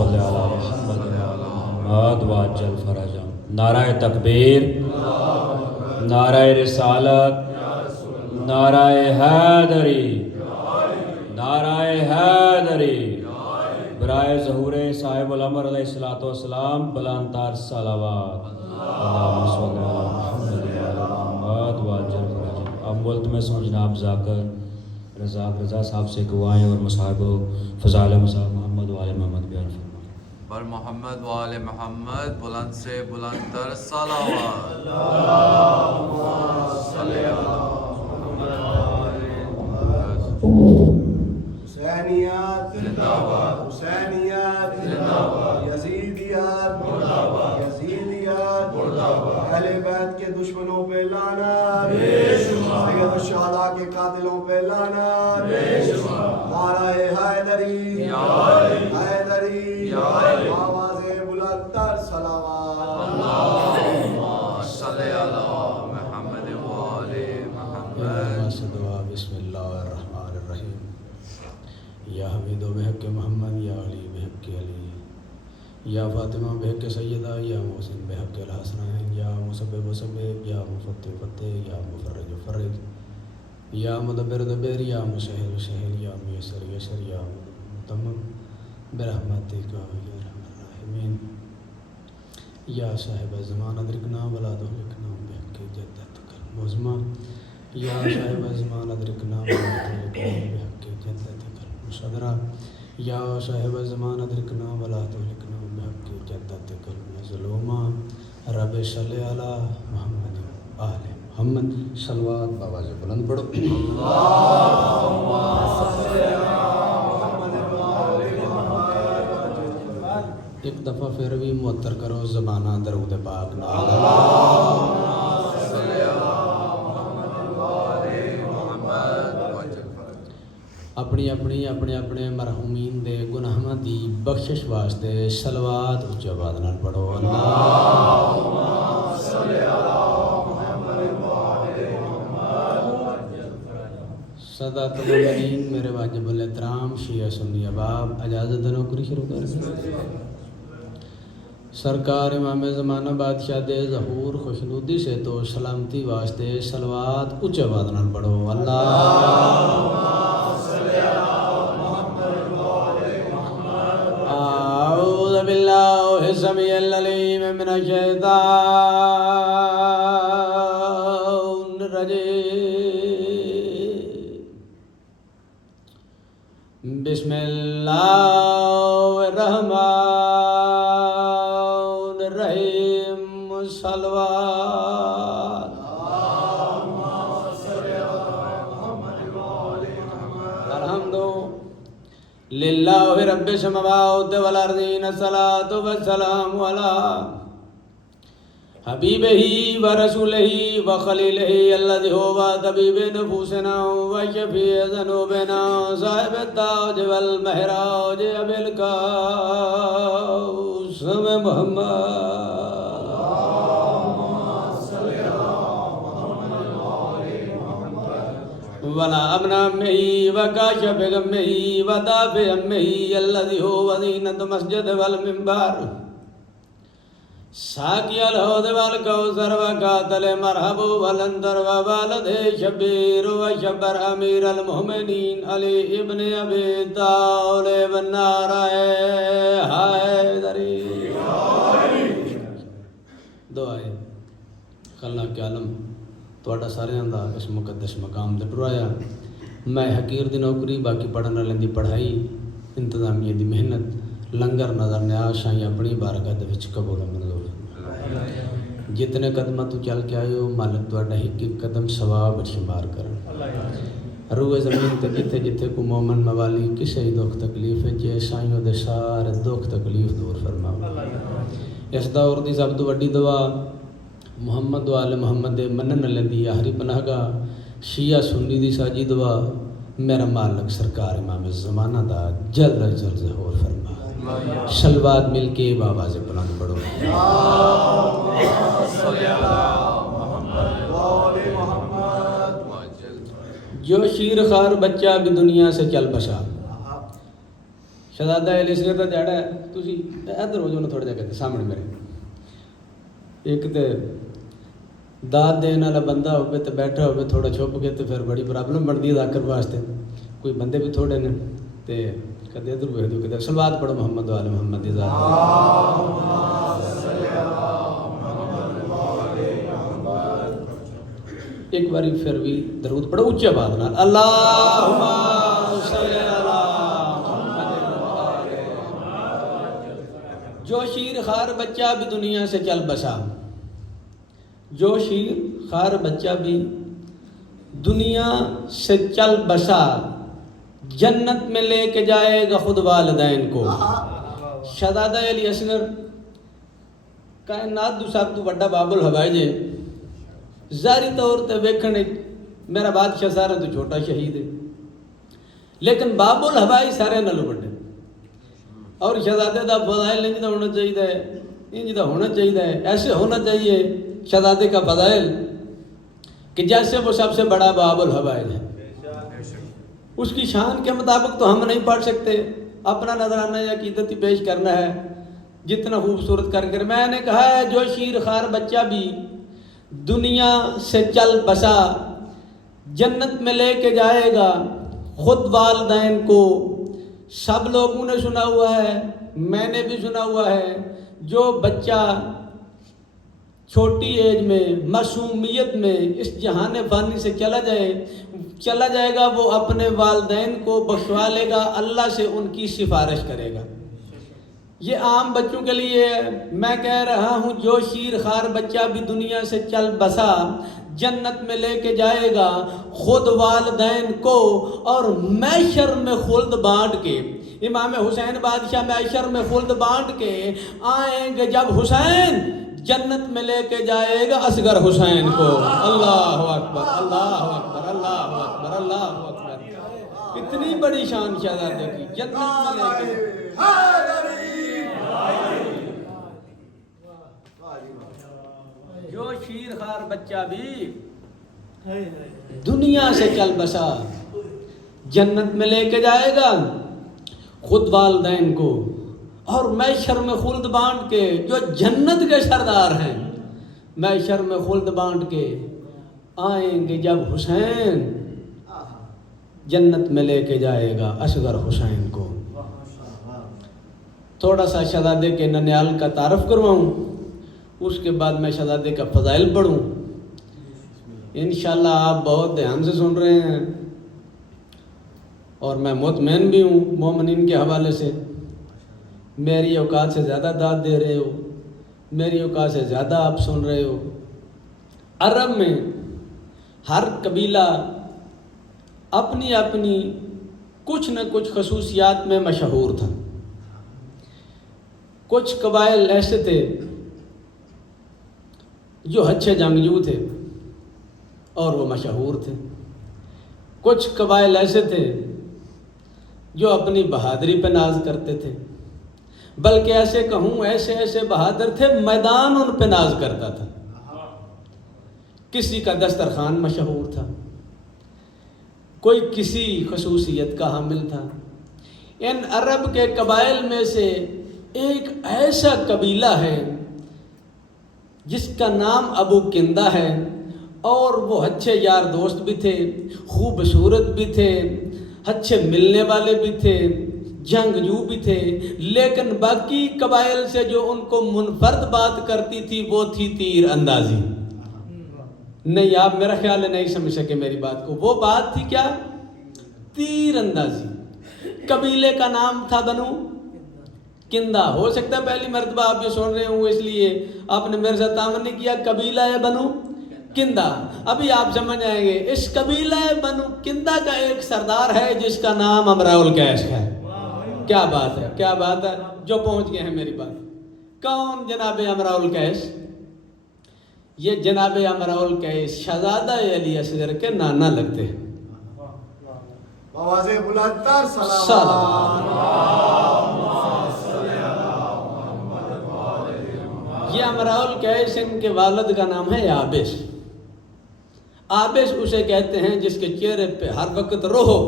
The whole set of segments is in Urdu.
صل علی محمد محمد واجل فرجا. نعرہ تکبیر، نعرہ رسالت، نعرہ حیدری، نعرہ حیدری. برائے ظہور صاحب الامر علیہ الصلوۃ والسلام بلند تر صلوات. اللہم صل علی محمد محمد واجل فرجا. اب ملتمس ہوں جناب ذاکر رضا صاحب سے دعائیں اور مصاحب فضائل مصاحب محمد وآل محمد بیان فرمائیں. بر محمد وآل محمد بلند سے بلند تر صلوات. حسینیات زندہ باد، حسینیات زندہ باد، یزیدیات مردہ باد، یزیدیات مردہ باد. اہل بیت کے دشمنوں پہ لعنت، سید الشہداء کے قاتلوں پہ لعنت. نعرہ حیدری، حیدری، آواز بلند تر صلوات. اللہم صلی علی محمد وآل محمد. بسم اللہ الرحمن الرحیم. یا حمید و بحق محمد، یا علی بحق علی، یا فاطمہ بحق سیدہ، یا محسن بحق الحسنین، یا مسبب سبب، یا مفتح فتح، یا مفرج فرج، یا مدبر دبر، یا مسہل سہل، یا میسر یسر، یا متمم برحمتک یا ارحم الراحمین. یا صاحب زمان ادرکنا ولا تہلکنا بحق جدتک المعظمی. یا صاحب زمان ادرکنا ولا تہلکنا بحق جدتک المصغری. یا صاحب زمان ادرکنا ولا تہلکنا بحق جدتک المظلومہ. رب صلی علی محمد آل محمد. صلوات بآواز بلند پڑھو. ایک دفعہ پھر بھی معطر کرو زبانہ درود پاک نال. اپنی اپنے مرحومین دے گناہاں دی بخشش واسطے صلوات اچھی آواز نال پڑھو. اللہم صلی علی محمد وآل محمد. سادات المؤمنین، میرے واجب الاحترام شیعہ سنی احباب، اجازت دو نوکری شروع کر دیں. سرکار امام زمانہ بادشاہ دے ظہور خوشنودی سے تو سلامتی واسطے صلوات اچھی آواز نال پڑھو. اللہم باللہ السمیع العلیم من الشیطان الرجیم. بسم اللہ الرحمن الرحیم. صلوات. الحمد للہ رب السماوات والارضین. الصلاۃ والسلام علی حبیبہ ورسولہ وخلیلہ الذی هو طبیب نفوسنا وشفیع ذنوبنا صاحب التاج والمہراج ابی القاسم محمد. ولا ابن امه وكاشف غمه ودافع امه الذي هو زينة مسجد والمنبر ساقي الحوض والكوثر وقاتل مرحب والانذر ووالد شبير وشبر امير المؤمنين علي ابن ابي طالب. نعرہ حیدری. دعائیں. خلا کے عالم تواڈا ساریاں دا اس مقدس مقام تے ٹرایا. میں حقیر دی نوکری، باقی پڑھن والے دی پڑھائی، انتظامیہ دی محنت، لنگر نظر نیاز شاہی اپنی بارگاہ دے وچ قبول و منظور. جتنے قدمہ تو چل کے آئے ہو، مالک تواڈا ایک ایک قدم ثواب شمار کرن. روئے زمین تے جتھے جتھے کو مومن موالی کسے دکھ تکلیف ہے سائیوں دے سارے دکھ تکلیف دور فرماؤ. اس دور دی سب تو وڈی دعا محمد وآل محمد دے منن والے دی آخری پناہ گاہ شیعہ سنی دی ساجی دعا میرا مالک سرکار امام زمانہ دا جلد از جلد ظہور فرما. صلوات مل کے بآواز بلند پڑھو. جو شیر خار بچہ بھی دنیا سے چل بسا. ਸ਼ਹਜ਼ਾਦਾ ਅਲੀ ਅਸਗਰ ਦਾ ਦਿਹਾੜਾ ਹੈ, ਤੁਸੀਂ ਇੱਧਰ ਹੋ ਜਾਓ ਨਾ ਥੋੜ੍ਹਾ ਜਿਹਾ, ਕਿਤੇ ਸਾਹਮਣੇ ਮੇਰੇ। ਇੱਕ ਤੇ ਦਾਤ ਦੇਣ ਵਾਲਾ ਬੰਦਾ ਹੋਵੇ ਤੇ ਬੈਠਾ ਹੋਵੇ ਥੋੜਾ ਛੁਪ ਕੇ, ਤੇ ਫਿਰ ਬੜੀ ਪ੍ਰੋਬਲਮ ਬਣਦੀ ਹੈ ਜ਼ਾਕਰ ਵਾਸਤੇ। ਕੋਈ ਬੰਦੇ ਵੀ ਥੋੜੇ ਨੇ ਤੇ ਕਦੇ ਇੱਧਰ ਵੇਖ ਦਿਓ, ਕਿਤੇ ਸਲਵਾਤ ਪੜੋ ਮੁਹੰਮਦ ਵਾਲੇ ਮੁਹੰਮਦ ਦੀ ਜ਼ਾਤ। ایک باری پھر بھی درود پڑھو اونچی آواز نال، اللہم صلی علی محمد۔ جو شیر خار بچہ بھی دنیا سے چل بسا، جو شیر خار بچہ بھی دنیا سے چل بسا، جنت میں لے کے جائے گا خود والدین کو۔ شہزادہ علی اصغر کائنات دو سب تو بڑا باب الحوائج ہے۔ ظاہری طور تے ویکھنے میرا بادشاہ سارے تو چھوٹا شہید ہے، لیکن باب الحوائج سارے نالوں بڑے، اور شہزادے دا فضائل انج دا ہونا چاہیے، انج دا ہونا چاہیے، ایسے ہونا چاہیے شہزادے کا فضائل کہ جیسے وہ سب سے بڑا باب الحوائج ہے۔ اس کی شان کے مطابق تو ہم نہیں پڑھ سکتے، اپنا نظرانہ یا عقیدت ہی پیش کرنا ہے جتنا خوبصورت کر کے۔ میں نے کہا ہے جو شیر خار بچہ بھی دنیا سے چل بسا، جنت میں لے کے جائے گا خود والدین کو۔ سب لوگوں نے سنا ہوا ہے، میں نے بھی سنا ہوا ہے، جو بچہ چھوٹی ایج میں معصومیت میں اس جہان فانی سے چلا جائے گا، وہ اپنے والدین کو بخشوا لے گا، اللہ سے ان کی سفارش کرے گا۔ یہ عام بچوں کے لیے میں کہہ رہا ہوں، جو شیر خار بچہ بھی دنیا سے چل بسا، جنت میں لے کے جائے گا خود والدین کو، اور محشر میں خلد بانٹ کے، امام حسین بادشاہ محشر میں خلد بانٹ کے آئیں گے جب حسین، جنت میں لے کے جائے گا اصغر حسین کو۔ اللہ اکبر، اللہ اکبر، اللہ اکبر، اللہ اکبر۔ اتنی بڑی شان شہزادے کی، جنت میں لے کے۔ جو شیر خار بچہ بھی دنیا سے چل بسا، جنت میں لے کے جائے گا خود والدین کو، اور محشر میں خلد بانٹ کے، جو جنت کے سردار ہیں محشر میں خلد بانٹ کے آئیں گے جب حسین، جنت میں لے کے جائے گا اصغر حسین کو۔ تھوڑا سا شہزادے کے ننیال کا تعارف کرواؤں، اس کے بعد میں شہزادے کا فضائل پڑھوں۔ انشاءاللہ آپ بہت دھیان سے سن رہے ہیں، اور میں مطمئن بھی ہوں مومنین کے حوالے سے، میری اوقات سے زیادہ داد دے رہے ہو، میری اوقات سے زیادہ آپ سن رہے ہو۔ عرب میں ہر قبیلہ اپنی اپنی کچھ نہ کچھ خصوصیات میں مشہور تھا۔ کچھ قبائل ایسے تھے جو اچھے جنگجو تھے اور وہ مشہور تھے، کچھ قبائل ایسے تھے جو اپنی بہادری پہ ناز کرتے تھے، بلکہ ایسے کہوں ایسے بہادر تھے میدان ان پہ ناز کرتا تھا۔ کسی کا دسترخوان مشہور تھا، کوئی کسی خصوصیت کا حامل تھا۔ ان عرب کے قبائل میں سے ایک ایسا قبیلہ ہے جس کا نام ابو کندہ ہے، اور وہ اچھے یار دوست بھی تھے، خوبصورت بھی تھے، اچھے ملنے والے بھی تھے، جنگجو بھی تھے، لیکن باقی قبائل سے جو ان کو منفرد بات کرتی تھی وہ تھی تیر اندازی۔ نہیں، آپ میرا خیال ہے نہیں سمجھ سکے میری بات کو۔ وہ بات تھی کیا؟ تیر اندازی۔ قبیلے کا نام تھا بنو کندہ۔ ہو سکتا ہے پہلی مرتبہ آپ یہ سن رہے ہوں، اس لیے آپ نے میرے ساتھ تعاون نہیں کیا۔ قبیلہ ہے بنو کندہ، ابھی آپ سمجھ آئیں گے۔ اس قبیلہ بنو کندہ کا ایک سردار ہے جس کا نام امراء القیس ہے۔ کیا بات ہے، کیا بات ہے، جو پہنچ گئے ہیں میری بات۔ کون جناب امراء القیس؟ یہ جناب امراء القیس شہزادہ علی اصغر کے نانا لگتے ہیں۔ آوازیں بلند تر سلام۔ یہ امراء القیس، ان کے والد کا نام ہے عابس۔ عابس اسے کہتے ہیں جس کے چہرے پہ ہر وقت روح ہو۔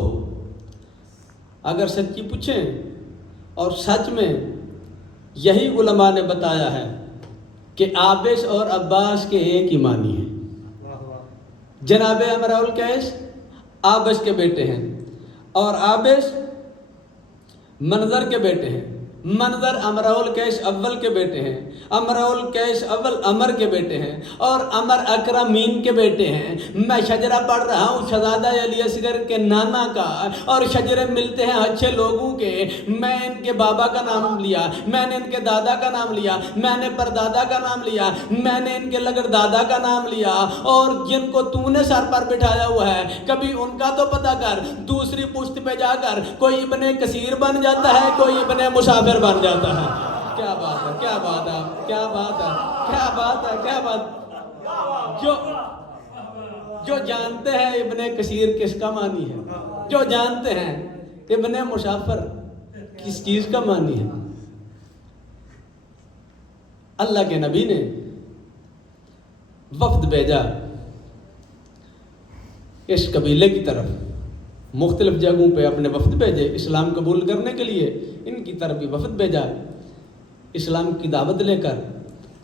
اگر سچی پوچھیں اور سچ میں یہی علماء نے بتایا ہے کہ آبش اور عباس کے ایک ہی معنی ہیں۔ جناب امرؤ القیس آبش کے بیٹے ہیں اور آبش منظر کے بیٹے ہیں، منظر امرؤ القیس اول کے بیٹے ہیں، امرؤ القیس اول عمر کے بیٹے ہیں اور عمر اکرمین کے بیٹے ہیں۔ میں شجرہ پڑھ رہا ہوں شہزادہ علی اصغر کے نانا کا، اور شجرے ملتے ہیں اچھے لوگوں کے۔ میں ان کے بابا کا نام لیا، میں نے ان کے دادا کا نام لیا، میں نے پردادا کا نام لیا، میں نے ان کے لگڑ دادا کا نام لیا، اور جن کو تو نے سر پر بٹھایا ہوا ہے کبھی ان کا تو پتہ کر۔ دوسری پشت پہ جا کر کوئی ابن کثیر بن جاتا ہے، کوئی ابن مسافر بن جاتا ہے۔ کیا بات ہے، کیا بات ہے، کیا بات ہے، کیا بات ہے، کیا بات۔ جو جانتے ہیں ابن کثیر کس کا معنی ہے، جو جانتے ہیں ابن مسافر کس چیز کا معنی ہے۔ اللہ کے نبی نے وفد بھیجا اس قبیلے کی طرف، مختلف جگہوں پہ اپنے وفد بھیجے اسلام قبول کرنے کے لیے، ان کی طرف بھی وفد بھیجا اسلام کی دعوت لے کر۔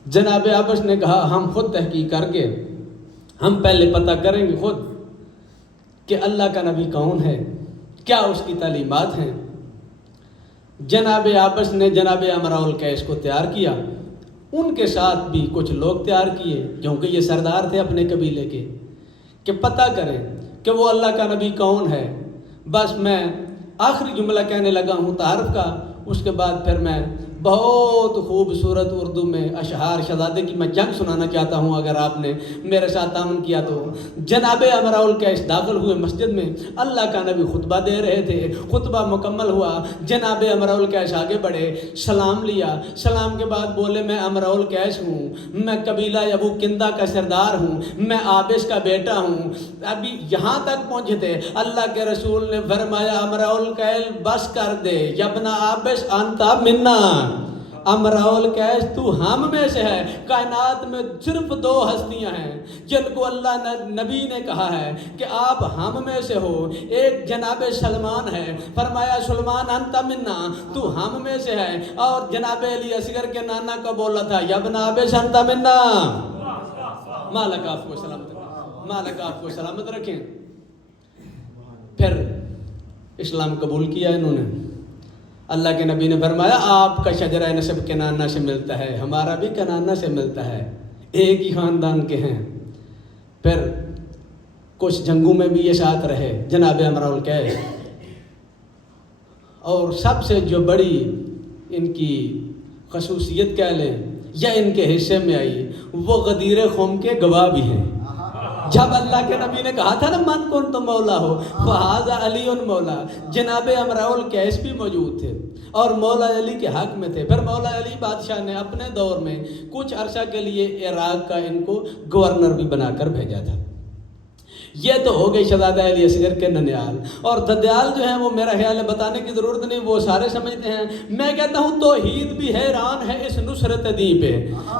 جناب آبش نے کہا ہم خود تحقیق کر کے ہم پہلے پتہ کریں گے خود کہ اللہ کا نبی کون ہے، کیا اس کی تعلیمات ہیں۔ جناب آبش نے جناب امرؤ القیس کو تیار کیا، ان کے ساتھ بھی کچھ لوگ تیار کیے کیونکہ یہ سردار تھے اپنے قبیلے کے، کہ پتہ کریں کہ وہ اللہ کا نبی کون ہے۔ بس میں آخری جملہ کہنے لگا ہوں تعارف کا، اس کے بعد پھر میں بہت خوبصورت اردو میں اشعار شہزادے کی میں جنگ سنانا چاہتا ہوں، اگر آپ نے میرے ساتھ تعاون کیا تو۔ جناب امرؤ القیس داخل ہوئے مسجد میں، اللہ کا نبی خطبہ دے رہے تھے، خطبہ مکمل ہوا، جناب امرؤ القیس آگے بڑھے، سلام لیا، سلام کے بعد بولے میں امرؤ القیس ہوں، میں قبیلہ ابو کندہ کا سردار ہوں، میں آبش کا بیٹا ہوں۔ ابھی یہاں تک پہنچے تھے، اللہ کے رسول نے فرمایا امرؤ القیس بس کر دے، یابن آبش انت منا، امرؤ القیس تو ہم میں سے ہے۔ کائنات میں صرف دو ہستیاں ہیں جن کو اللہ نبی نے کہا ہے کہ آپ ہم میں سے ہو، ایک جناب سلمان ہے، فرمایا سلمان انت منا، تو ہم میں سے ہے، اور جناب علی اصغر کے نانا کا بولا تھا یابن آبش انت منا۔ مالک آپ کو سلامت رکھیں، مالک آپ کو سلامت رکھیں۔ پھر اسلام قبول کیا انہوں نے۔ اللہ کے نبی نے فرمایا آپ کا شجرہ نسب کنانہ سے ملتا ہے، ہمارا بھی کنانہ سے ملتا ہے، ایک ہی خاندان کے ہیں۔ پھر کچھ جنگوں میں بھی یہ ساتھ رہے جناب امرؤ القیس، اور سب سے جو بڑی ان کی خصوصیت کہہ لیں یا ان کے حصے میں آئی وہ غدیر قوم کے گواہ بھی ہیں۔ جب اللہ کے نبی نے کہا تھا نا من کن تو مولا ہو فہذا علی مولا، جناب امرؤ القیس بھی موجود تھے اور مولا علی کے حق میں تھے۔ پھر مولا علی بادشاہ نے اپنے دور میں کچھ عرصہ کے لیے عراق کا ان کو گورنر بھی بنا کر بھیجا تھا۔ یہ تو ہو گئی شہزادہ علی اصغر کے ننیال، اور ددیال جو ہیں وہ میرا خیال ہے بتانے کی ضرورت نہیں، وہ سارے سمجھتے ہیں۔ میں کہتا ہوں توحید بھی حیران ہے اس نصرت دین پہ۔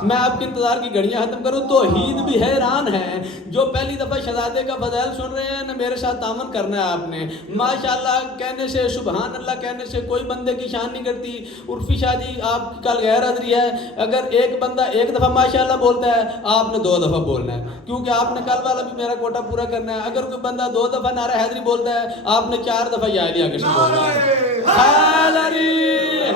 میں آپ کے انتظار کی گھڑیاں ختم کروں، توحید بھی حیران ہے۔ جو پہلی دفعہ شہزادے کا فضائل سن رہے ہیں نا، میرے ساتھ تعاون کرنا ہے آپ نے۔ ماشاءاللہ کہنے سے، سبحان اللہ کہنے سے کوئی بندے کی شان نہیں کرتی۔ عرفی شاہ جی آپ کی کل غیر حاضری ہے، اگر ایک بندہ ایک دفعہ ماشاءاللہ بولتا ہے آپ نے 2 دفعہ بولنا ہے، کیونکہ آپ نے کل والا بھی میرا کوٹا پورا کرنا ہے۔ اگر کوئی بندہ 2 دفعہ نعرہ حیدری بولتا ہے آپ نے 4 دفعہ یا علی آگے سے بولنا ہے، حیدری،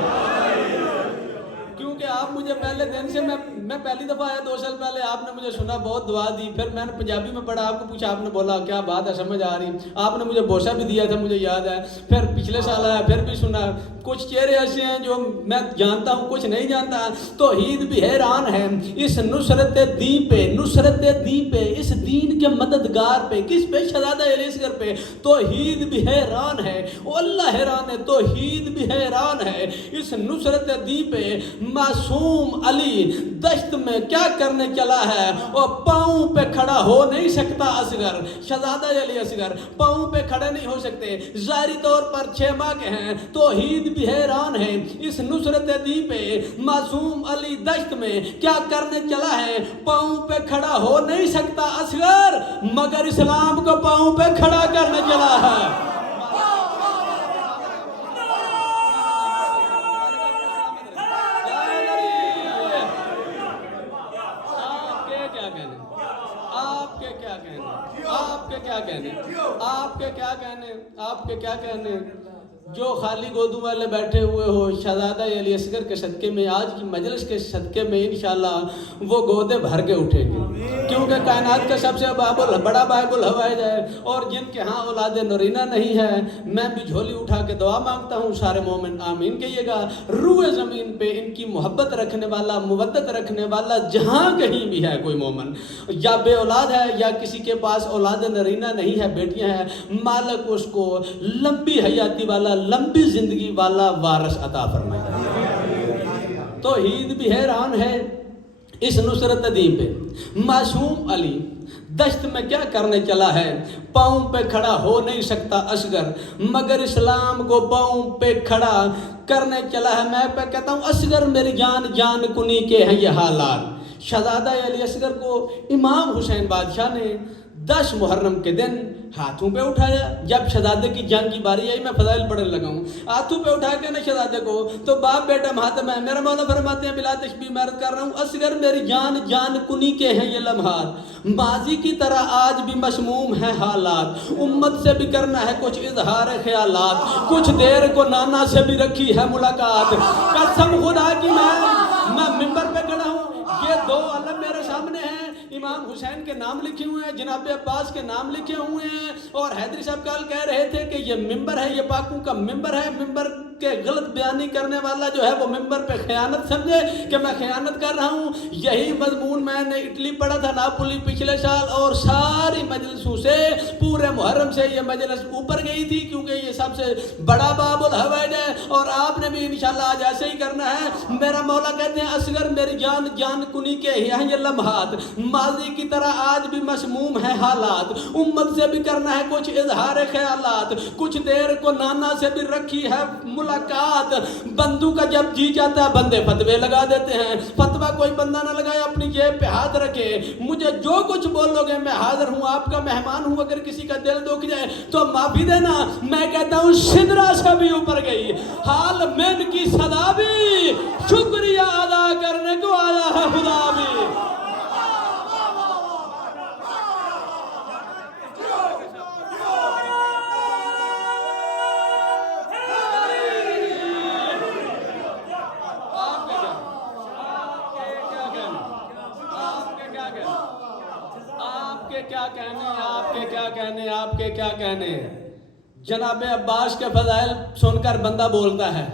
کیونکہ آپ مجھے پہلے دن سے میں پہلی دفعہ آیا 2 سال پہلے، آپ نے مجھے سنا، بہت دعا دی، پھر میں نے پنجابی میں پڑھا، آپ کو پوچھا، آپ نے بولا کیا بات ہے سمجھ آ رہی، آپ نے مجھے بوسہ بھی دیا تھا مجھے یاد ہے، پھر پچھلے سال آیا پھر بھی سنا۔ کچھ چہرے ایسے ہیں جو میں جانتا ہوں کچھ نہیں جانتا۔ توحید بھی حیران ہے اس نصرت دین پہ، نصرت دین پہ، اس دین کے مددگار پہ، کس پہ؟ شہزادہ علی اصغر پہ۔ توحید بھی حیران ہے، وہ اللہ حیران ہے، توحید بھی حیران ہے اس نصرت دین پہ۔ معصوم علی دشت میں کیا کرنے چلا ہے، وہ پاؤں پہ کھڑا ہو نہیں سکتا اصغر، شہزادہ علی اصغر پاؤں پہ کھڑے نہیں ہو سکتے، ظاہری طور پر 6 ماہ کے ہیں۔ توحید بھی حیران ہے اس نصرت دین پہ۔ معصوم علی دشت میں کیا کرنے چلا ہے، پاؤں پہ کھڑا ہو نہیں سکتا اصغر، مگر اسلام کو پاؤں پہ کھڑا کرنے چلا ہے۔ کیا کہنے، آپ کے کیا کہنے، آپ کے کیا کہنے. جو خالی گودوں والے بیٹھے ہوئے ہو شہزادہ علی اصغر کے صدقے میں، آج کی مجلس کے صدقے میں انشاءاللہ وہ گودے بھر کے اٹھیں گے، کیونکہ کائنات کا سب سے بڑا باب الحوائج ہے. اور جن کے ہاں اولاد نورینہ نہیں ہے، میں بھی جھولی اٹھا کے دعا مانگتا ہوں، سارے مومن آمین کہیے گا. روئے زمین پہ ان کی محبت رکھنے والا، مودت رکھنے والا جہاں کہیں بھی ہے کوئی مومن، یا بے اولاد ہے یا کسی کے پاس اولاد نرینہ نہیں ہے، بیٹیاں ہیں، مالک اس کو لمبی حیاتی والا، لمبی زندگی والا وارث عطا فرمائے. تو عید بھی حیران ہے اس نصرت دین پہ. معصوم علی دشت میں کیا کرنے چلا ہے، پاؤں پہ کھڑا ہو نہیں سکتا اصغر، مگر اسلام کو پاؤں پہ کھڑا کرنے چلا ہے. میں کہتا ہوں اصغر میری جان، جان کنی کے ہیں یہ حالات. شہزادہ علی اصغر کو امام حسین بادشاہ نے 10 محرم کے دن ہاتھوں پہ اٹھایا. جب شہزادے کی جنگ کی باری آئی، میں فضائل پڑھنے لگا ہوں، ہاتھوں پہ اٹھا کے نا شہزادے کو، تو باپ بیٹا ماتم ہے. میرا مولا فرماتے ہیں بلا تشبیہ میں عرض کر رہا ہوں، اصغر میری جان، جان کنی کے ہیں یہ لمحات، ماضی کی طرح آج بھی مسموم ہیں حالات، امت سے بھی کرنا ہے کچھ اظہار خیالات، کچھ دیر کو نانا سے بھی رکھی ہے ملاقات. قسم خدا کی میں منبر پہ کھڑا ہوں، یہ 2 علم میرے سامنے ہیں، امام حسین کے نام لکھے ہوئے ہیں، جناب عباس کے نام لکھے ہوئے ہیں. اور حیدری صاحب کل کہہ رہے تھے کہ یہ منبر ہے، یہ پاکوں کا منبر ہے. منبر کے غلط بیانی کرنے والا جو ہے وہ منبر پہ خیانت سمجھے کہ میں خیانت کر رہا ہوں. یہی مضمون میں نے اٹلی پڑھا تھا ناپولی پچھلے سال، اور ساری مجلسوں سے پورے محرم سے یہ مجلس اوپر گئی تھی، کیونکہ یہ سب سے بڑا باب الحوائج ہے. اور آپ نے بھی انشاءاللہ آج ایسے ہی کرنا ہے. میرا مولا کہتے ہیں اصغر میری جان، جان کنی کے ہیں یہ لمحات، ماضی کی طرح آج بھی مسموم ہے حالات، امت سے بھی کرنا ہے کچھ اظہار خیالات، کچھ دیر کو نانا سے بھی رکھی ہے ملاقات. بندو کا جب جی جاتا ہے بندے فتوے لگا دیتے ہیں، فتوہ کوئی بندہ نہ لگائے، اپنی جیب پہ ہاتھ رکھے. مجھے جو کچھ بولو گے میں حاضر ہوں، آپ کا مہمان ہوں. اگر کسی کا دل دکھ جائے تو معافی دینا. میں کہتا ہوں سدرا سے بھی اوپر گئی، حال من کی صدا بھی شکریہ ادا کرنے کو آیا ہے خدا بھی. آپ کے کیا کہنے. جناب عباس کے فضائل سن کر بندہ بولتا ہے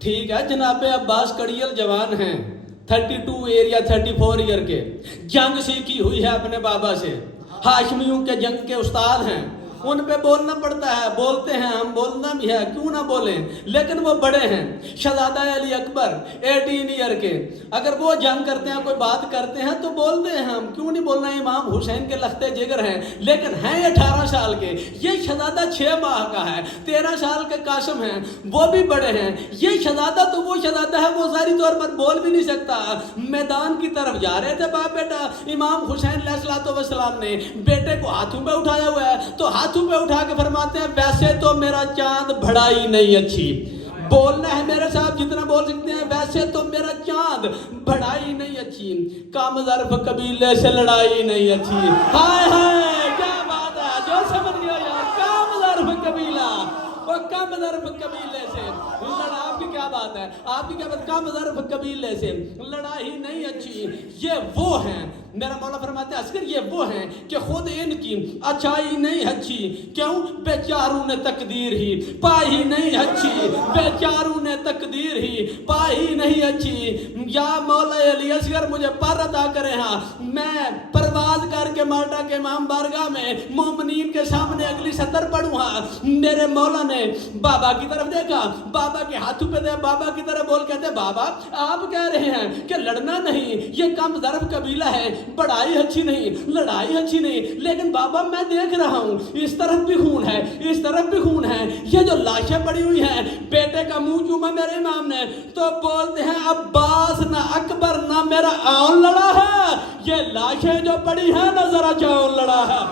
ٹھیک ہے، جناب عباس کڑیل جوان ہیں، 32 ایریا 34 ایئر کے، جنگ سیکھی ہوئی ہے اپنے بابا سے، ہاشمیوں کے جنگ کے استاد ہیں. ان پہ بولنا پڑتا ہے، بولتے ہیں ہم، بولنا بھی ہے، کیوں نہ بولیں، لیکن وہ بڑے ہیں. شہزادہ علی اکبر 18 ایئر کے، اگر وہ جنگ کرتے ہیں، کوئی بات کرتے ہیں تو بولتے ہیں ہم، کیوں نہیں بولنا. امام حسین کے لختے جگر ہیں، لیکن ہیں 18 سال کے. یہ شہزادہ 6 ماہ کا ہے. 13 سال کے قاسم ہیں، وہ بھی بڑے ہیں. یہ شہزادہ تو وہ شہزادہ ہے، وہ ظاہری طور پر بول بھی نہیں سکتا. میدان کی طرف جا رہے تھے باپ بیٹا، امام حسین علیہ السلام نے بیٹے کو ہاتھوں پہ اٹھایا ہوا ہے، تو ہاتھوں پہ اٹھا کے فرماتے ہیں ویسے تو میرا چاند بڑھائی نہیں اچھی. بولنا ہے میرے ساتھ جتنا بول سکتے ہیں، ویسے تو میرا چاند بڑھائی نہیں اچھی، کم ظرف قبیلے سے لڑائی نہیں اچھی. ہائے ہائے کیا بات ہے، جو سمجھ گیا یار، کم ظرف قبیلہ، وہ کم ظرف قبیلے سے آپ کی کیا بات ہے، آپ کی کیا بات، کم ظرف قبیلے سے لڑائی نہیں اچھی. یہ وہ ہیں، میرا مولا فرماتے ہیں اصغر یہ وہ ہیں کہ خود ان کی اچھائی نہیں اچھی. کیوں؟ بیچاروں نے تقدیر ہی پائی نہیں اچھی، بیچاروں نے تقدیر ہی پائی نہیں اچھی. یا مولا علی اصغر مجھے پر عطا کرے، ہاں میں پرواز کر کے مالٹا کے امام بارگاہ میں مومنین کے سامنے اگلی سطر پڑھوں. ہاں میرے مولا نے بابا کی طرف دیکھا، بابا کے ہاتھوں پہ دے، بابا کی طرف بول کہتے بابا آپ کہہ رہے ہیں کہ لڑنا نہیں، یہ کم ظرف قبیلہ ہے، بڑائی اچھی نہیں، لڑائی اچھی نہیں، لیکن بابا میں دیکھ رہا ہوں اس طرف بھی خون ہے، اس طرف بھی خون ہے، یہ جو لاشیں پڑی ہوئی ہیں. بیٹے کا منہ چوما میرے امام نے، تو بولتے ہیں عباس نہ اکبر نہ میرا آن لڑا ہے، یہ لاشیں جو پڑی ہیں نہ ذرا جاؤن لڑا ہے.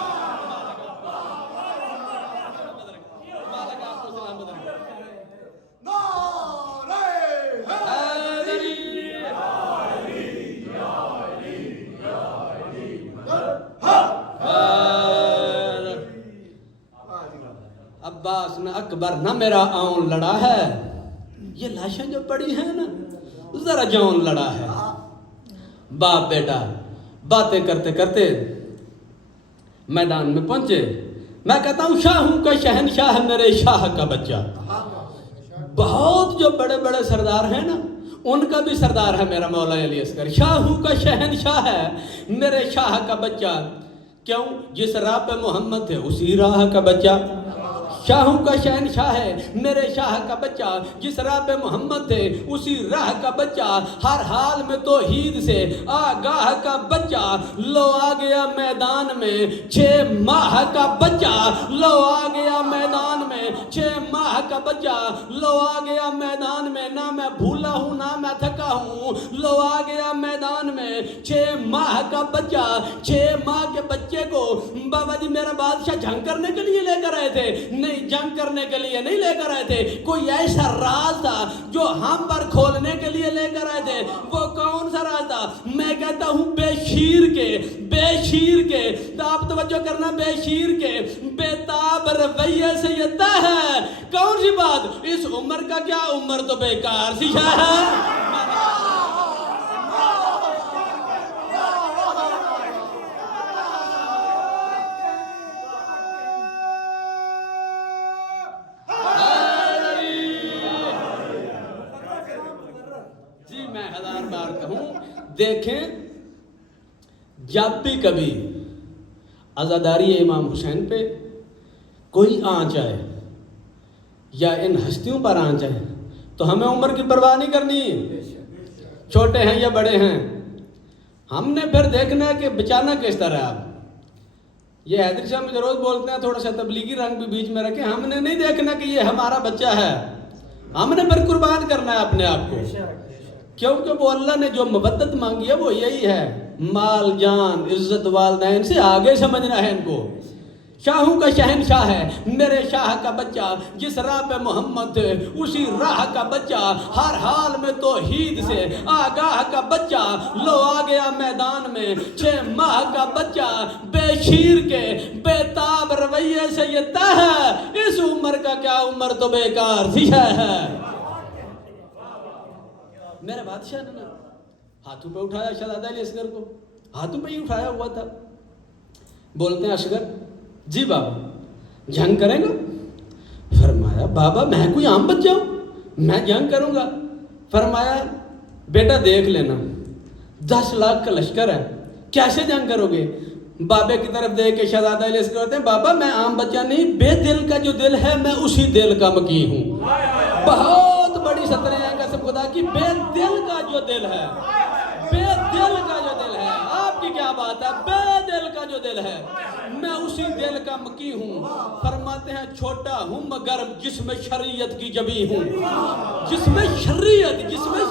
نہ اکبر نہ میرا آؤن لڑا ہے، یہ لاشیں جو پڑی ہیں نا ذرا جون لڑا ہے۔ باپ بیٹا باتیں کرتے کرتے میدان میں پہنچے، میں کہتا ہوں شاہوں کا شہنشاہ ہے میرے شاہ کا بچہ۔ بہت جو بڑے بڑے سردار ہیں نا ان کا بھی سردار ہے میرا مولا علی اصغر، شاہوں کا شہنشاہ ہے میرے شاہ کا بچہ، کیوں؟ جس راہ پہ محمد تھے اسی راہ کا بچہ۔ شاہوں کا شہنشاہ ہے میرے شاہ کا بچہ، جس راہ پہ محمد تھے اسی راہ کا بچہ، ہر حال میں توحید سے آگاہ کا بچہ، لو آ گیا میدان میں 6 ماہ کا بچہ، لو آ گیا میدان میں 6 ماہ کا بچہ، لو آ گیا میدان میں، نہ میں بھولا ہوں نہ میں تھکا ہوں، لو آ گیا میدان میں 6 ماہ کا بچہ۔ 6 ماہ کے بچے کو بابا جی میرا بادشاہ جنگ کرنے کے لیے لے کر آئے تھے؟ نہیں، جنگ کرنے کے لیے نہیں لے کر آئے تھے، کوئی ایسا راز تھا جو ہم پر کھولنے کے لیے لے کر آئے تھے۔ وہ کون سا راز تھا؟ میں کہتا ہوں بے شیر کے، تو آپ توجہ کرنا، بے شیر کے بے تاب رویے سے یہ طے ہے کون سی بات؟ اس عمر کا کیا، عمر تو بیکار سی شاہ ہے۔ دیکھیں جب بھی کبھی عزاداری امام حسین پہ کوئی آنچ آئے یا ان ہستیوں پر آنچ آئے تو ہمیں عمر کی پرواہ نہیں کرنی، چھوٹے ہیں یا بڑے ہیں، ہم نے پھر دیکھنا ہے کہ بچانا کس طرح۔ آپ یہ حیدری صاحب مجھے روز بولتے ہیں تھوڑا سا تبلیغی رنگ بھی بیچ میں رکھیں، ہم نے نہیں دیکھنا کہ یہ ہمارا بچہ ہے، ہم نے پھر قربان کرنا ہے اپنے آپ کو، کیونکہ وہ اللہ نے جو مبدت مانگی ہے وہ یہی ہے، مال جان عزت والدین سے آگے سمجھنا ہے ان کو۔ شاہوں کا شہنشاہ ہے میرے شاہ کا بچہ، جس راہ پہ محمد تھے اسی راہ کا بچہ، ہر حال میں توحید سے آگاہ کا بچہ، لو آ گیا میدان میں 6 ماہ کا بچہ، بے شیر کے بے تاب رویے سے یہ طے ہے، اس عمر کا کیا، عمر تو بیکار سی ہے۔ میرے بادشاہ نے ہاتھوں پہ اٹھایا شہزادہ علی اصغر کو، ہاتھوں پہ ہی اٹھایا ہوا تھا۔ بولتے ہیں اصغر جی بابا جنگ کریں گا؟ فرمایا بابا میں کوئی عام بچہ ہوں، میں جنگ کروں گا؟ فرمایا بیٹا دیکھ لینا 10 لاکھ کا لشکر ہے، کیسے جنگ کرو گے؟ بابے کی طرف دیکھ کے شہزادہ علی اصغر کہتے ہیں بابا میں عام بچہ نہیں، بے دل کا جو دل ہے میں اسی دل کا مکی ہوں۔ بہت بڑی سطریں ہیں قسم خدا کی، بے دل کا جو دل ہے، بے دل کا جو دل ہے، آپ کی کیا بات ہے، بے دل کا جو دل ہے میں اسی دل کا مکی ہوں۔ فرماتے ہیں چھوٹا ہوں مگر جس میں شریعت کی جبی ہوں، جس میں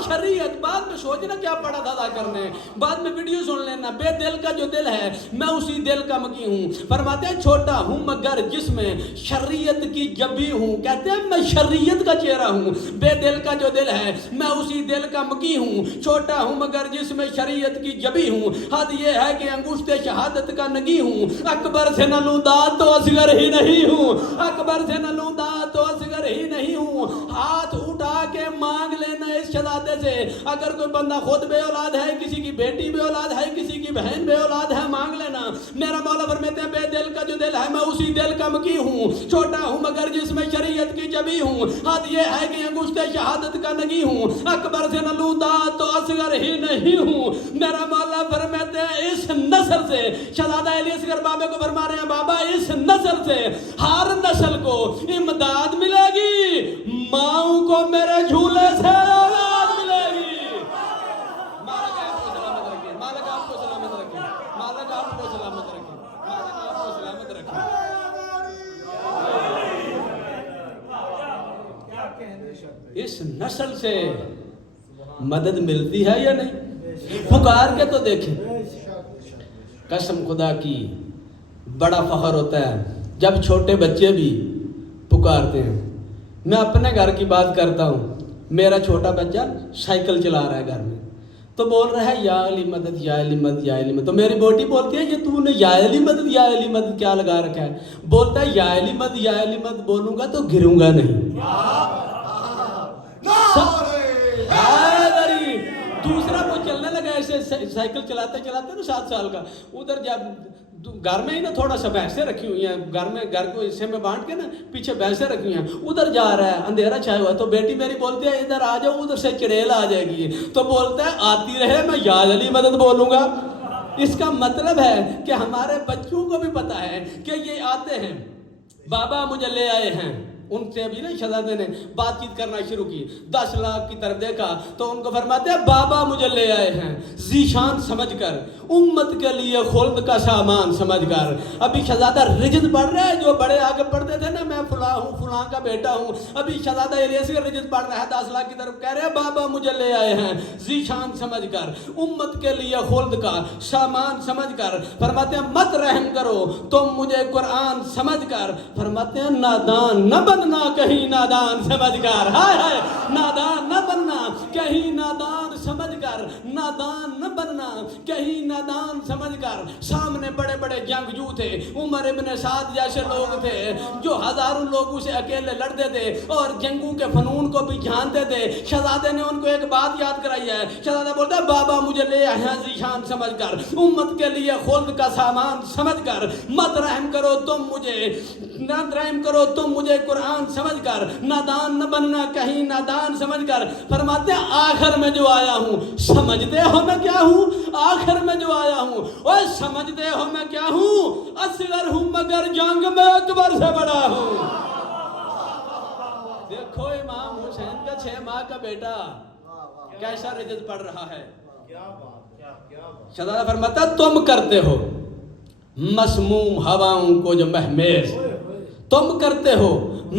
شریعت، بعد میں سوچنا کیا پڑا تھا ادا کرنے، بعد میں ویڈیو سن لینا، بے دل کا جو دل ہے میں اسی دل کا مکی ہوں۔ فرماتے ہیں چھوٹا ہوں مگر جس میں شریعت کی جبی ہوں، کہتے ہیں میں شریعت کا چہرہ ہوں، بے دل کا جو دل ہے میں اسی دل کا مکی ہوں، چھوٹا ہوں مگر جس میں شریعت کی جبی ہوں، حد یہ ہے کہ انگشت شہادت کا نگی ہوں، اکبر سے نہ لوں داد تو اصغر ہی نہیں ہوں، اکبر سے نہ لوں داد تو اصغر ہی نہیں ہوں۔ ہاتھ اٹھا کے مانگ لینا اس شہزادے سے، اگر کوئی بندہ خود بے اولاد ہے، کسی کی بیٹی بے اولاد ہے، کسی کی بہن بے اولاد ہے، مانگ لینا۔ میرا مولا فرماتے ہیں بے دل کا جو دل ہے میں اسی دل کا مکی ہوں، چھوٹا ہوں مگر جس میں شریعت کی جبی ہوں، حد یہ ہے کہ انگشت شہادت کا نگی ہوں، اکبر سے نہ لوں داد تو اصغر ہی نہیں ہوں۔ میرا مولا فرماتے ہیں اس نسل سے، شہزادہ علی اصغر بابے کو فرما رہے ہیں بابا اس نسل سے ہر نسل کو امداد ملے گی، ماؤں کو میرے جھولے سے اولاد ملے گی۔ مالک آپ کو سلامت رکھے، مالک آپ کو سلامت رکھے، مالک آپ کو سلامت رکھے، مالک آپ کو سلامت رکھے۔ اس نسل سے مدد ملتی ہے یا نہیں؟ پکار کے تو دیکھیں، قسم خدا کی بڑا فخر ہوتا ہے جب چھوٹے بچے بھی پکارتے ہیں۔ میں اپنے گھر کی بات کرتا ہوں، میرا چھوٹا بچہ سائیکل چلا رہا ہے گھر میں، تو بول رہا ہے یا علی مدد یا علی مدد یا علی مدد. تو میری بیٹی بولتی ہے یہ تو نے یا علی مدد یا علی مدد کیا لگا رکھا ہے؟ بولتا ہے یا علی مدد بولوں گا تو گروں گا نہیں. دوسرا وہ چلنے لگا ایسے سائیکل چلاتے چلاتے نا 7 سال کا. ادھر جب گھر میں ہی نا تھوڑا سا بھینسیں رکھی ہوئی ہیں, گھر کو حصے میں بانٹ کے نا پیچھے بھینسیں رکھی ہوئی ہیں, ادھر جا رہا ہے, اندھیرا چھایا ہوا ہے. تو بیٹی میری بولتی ہے ادھر آ جاؤ, ادھر سے چڑیل آ جائے گی. تو بولتا ہے آتی رہے میں یا علی مدد بولوں گا. اس کا مطلب ہے کہ ہمارے بچوں کو بھی پتا ہے کہ یہ آتے ہیں, بابا مجھے لے آئے ہیں. ان سے ابھی نا شہزادے نے بات چیت کرنا شروع کی, 10 لاکھ کی طرف دیکھا تو ان کو فرماتے ہیں بابا مجھے لے آئے ہیں ذیشان سمجھ کر, امت کے لیے خلد کا سامان سمجھ کر. ابھی شہزادہ رجت پڑھ رہا ہے, جو بڑے آگے پڑھتے تھے نا میں فلاں ہوں فلاں کا بیٹا ہوں, ابھی شہزادہ الیاس رجت پڑھ رہا ہے 10 لاکھ کی طرف, کہہ رہے ہیں بابا مجھے لے آئے ہیں ذیشان سمجھ کر, امت کے لیے خلد کا سامان سمجھ کر. فرماتے ہیں مت رحم کرو تم مجھے قرآن سمجھ کر. فرماتے ہیں نادان نہ بننا کہیں نادان سمجھ کر. ہائے ہائے, نادان نہ بننا کہیں نادان سمجھ کر, نادان نہ بننا کہیں نادان سمجھ کر. سامنے بڑے بڑے جنگجو تھے, عمر ابن سعد جیسے لوگ تھے جو ہزاروں لوگوں سے اکیلے لڑتے تھے اور جنگوں کے فنون کو بھی جانتے تھے. شہزادے نے ان کو ایک بات یاد کرائی ہے. شہزادہ بولتا ہے بابا مجھے لے آئے ہیں ذیشان سمجھ کر, امت کے لیے خلد کا سامان سمجھ کر. مت رحم کرو تم مجھے, نہ رحم کرو تم مجھے قرآن سمجھ کر, نادان نہ بننا کہیں نادان سمجھ کر. فرماتے ہیں آخر میں جو آیا ہوں سمجھتے ہو میں کیا ہوں, آخر میں جو آیا ہوں اوہ سمجھتے ہو میں کیا ہوں, اصغر ہوں مگر جنگ میں اکبر سے بڑا ہوں. دیکھو امام حسین کا 6 ماہ کا بیٹا کیسا رجت پڑھ رہا ہے. شہزادہ فرماتا تم کرتے ہو مسموم ہواؤں کو جو مہمیز, تم کرتے ہو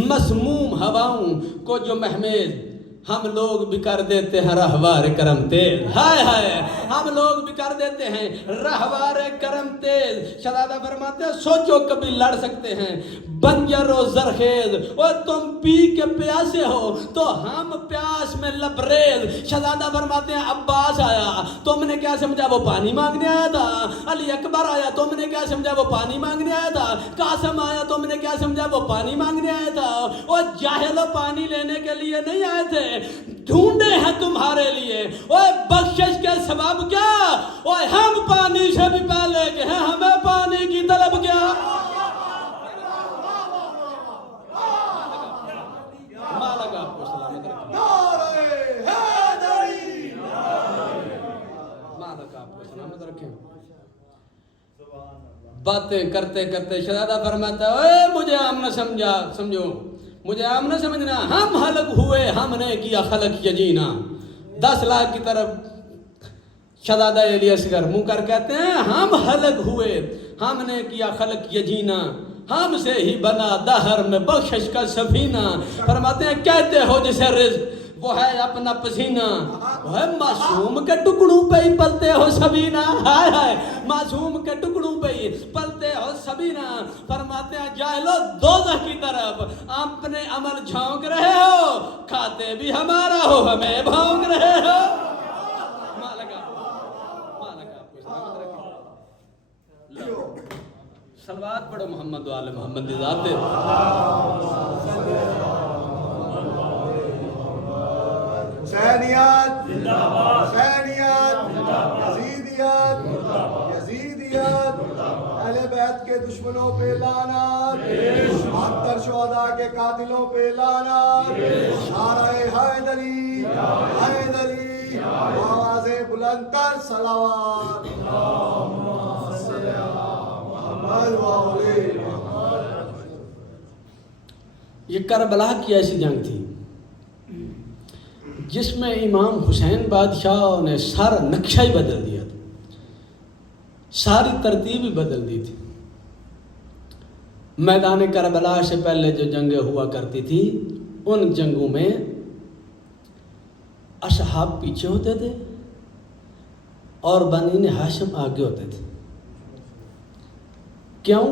مسموم ہواؤں کو جو مہمیز, ہم لوگ بھی کر دیتے ہیں رہوار کرم تیز. ہائے ہائے, ہم لوگ بھی کر دیتے ہیں رہوار کرم تیز. شہزادہ فرماتے ہیں سوچو کبھی لڑ سکتے ہیں بنجر و زرخیز, اور تم پی کے پیاسے ہو تو ہم پیاس میں لبریز. شہزادہ فرماتے ہیں عباس آیا تم نے کیا سمجھا وہ پانی مانگنے آیا تھا, علی اکبر آیا تم نے کیا سمجھا وہ پانی مانگنے آیا تھا, قاسم آیا تم نے کیا سمجھا وہ پانی مانگنے آیا تھا. اور جاہلو پانی لینے کے لیے نہیں آئے تھے, ڈھونڈے ہیں تمہارے لیے اوے بخشش کے سبب کیا, اوے ہم پانی سے بھی پہلے کہ ہیں ہمیں پانی کی طلب کیا. مالک آپ کو سلامت رکھیں, مالک آپ کو سلامت رکھیں. باتیں کرتے کرتے شہزادہ فرماتا ہے اے مجھے عام نہ سمجھو, مجھے عام نہ سمجھنا, ہم ہلک ہوئے ہم نے کیا خلق یجینا. 10 لاکھ کی طرف شہزادہ الیاس منہ کر کہتے ہیں ہم ہلک ہوئے ہم نے کیا خلق یجینا, ہم سے ہی بنا دہر میں بخشش کا سفینہ. فرماتے ہیں کہتے ہو جسے رزق وہ ہے اپنا پسینہ, وہ ہے معصوم کے ٹکڑوں پہ ہی پلتے ہو سبینہ. ہائے ہائے, معصوم کے ٹکڑوں پہ ہی پلتے ہو سبینہ. فرماتے ہیں جاہلو دوزخ کی طرف اپنے عمل جھونک رہے ہو, کھاتے بھی ہمارا ہو ہمیں بھونک رہے ہو. مالک آپ کو سلامت رکھیں. صلوات پڑھو محمد و آل محمد دی ذات. حسینیت حسینیت, یزیدیت یزیدیت, اہل بیت کے دشمنوں پہ لعنت, 72 شہداء کے قاتلوں پہ لعنت. نعرہ حیدری حیدری, آواز بلند تر صلوات. یہ کربلا کی ایسی جنگ تھی جس میں امام حسین بادشاہ نے سارا نقشہ ہی بدل دیا تھا, ساری ترتیب ہی بدل دی تھی. میدان کربلا سے پہلے جو جنگیں ہوا کرتی تھی ان جنگوں میں اصحاب پیچھے ہوتے تھے اور بنی ہاشم آگے ہوتے تھے. کیوں؟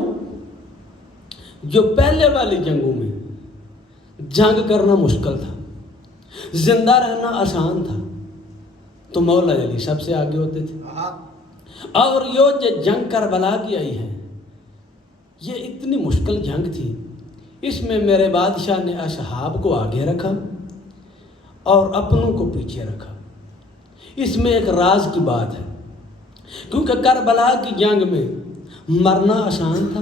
جو پہلے والی جنگوں میں جنگ کرنا مشکل تھا, زندہ رہنا آسان تھا, تو مولا علی سب سے آگے ہوتے تھے. اور یہ جو جنگ کربلا کی آئی ہے یہ اتنی مشکل جنگ تھی. اس میں میرے بادشاہ نے اصحاب کو آگے رکھا اور اپنوں کو پیچھے رکھا. اس میں ایک راز کی بات ہے کیونکہ کربلا کی جنگ میں مرنا آسان تھا،